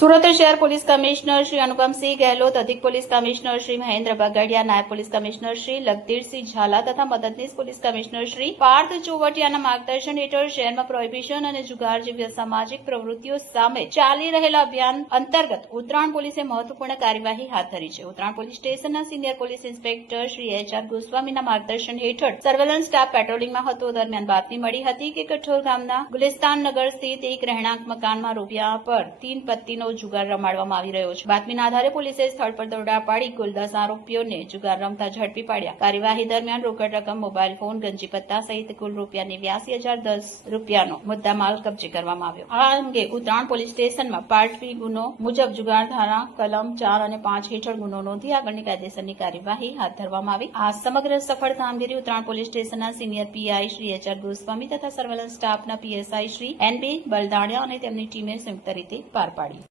સુરત શહેર police commissioner Shri Anupamsinh Gehlot, અધિક police commissioner Shri Mahendra Bagadiya, નાયબ પોલીસ કમિશનર શ્રી લખધીરસિંહ ઝાલા તથા મદદનીશ પોલીસ કમિશનર શ્રી પાર્થ ચોવટિયાના માર્ગદર્શન હેઠળ શહેરમાં પ્રોહિબિશન અને જુગાર જેવી અસામાજિક પ્રવૃત્તિઓ સામે ચાલી રહેલા અભિયાન અંતર્ગત ઉત્તરાયણ પોલીસે મહત્વપૂર્ણ કાર્યવાહી હાથ ધરી છે. ઉત્તરાયણ પોલીસ સ્ટેશનના senior police inspector Shri HR. ગોસ્વામીના માર્ગદર્શન હેઠળ સર્વેલન્સ સ્ટાફ પેટ્રોલિંગમાં હતો. દરમિયાન બાતમી મળી હતી કે કઠોર ગામના ગુલિસ્તાન નગર સ્થિત એક રહેણાંક મકાનમાં રૂપિયા પર 3 પત્તીનો જુગાર રમાડવામાં આવી રહ્યો છે. બાતમીના આધારે પોલીસે સ્થળ પર દરોડા પાડી કુલ 10 આરોપીઓને જુગાર રમતા ઝડપી પાડ્યા. કાર્યવાહી દરમિયાન રોકડ રકમ, મોબાઈલ ફોન, ગંજી પત્તા સહિત કુલ ₹89,010 મુદ્દામાલ કબજે કરવામાં આવ્યો. આ અંગે ઉત્તરાયણ પોલીસ સ્ટેશનમાં પાર્ટ બી ગુનો મુજબ જુગાર ધારા કલમ 4 અને 5 હેઠળ ગુનો નોંધી આગળની કાયદેસરની કાર્યવાહી હાથ ધરવામાં આવી. આ સમગ્ર સફળ કામગીરી ઉત્તરાયણ પોલીસ સ્ટેશનના senior PI Shri HR. Goswami તથા સર્વેલન્સ સ્ટાફના પીએસઆઈ શ્રી એન.બી. બલદાણિયા અને તેમની ટીમે સંયુક્ત રીતે પાર પાડી.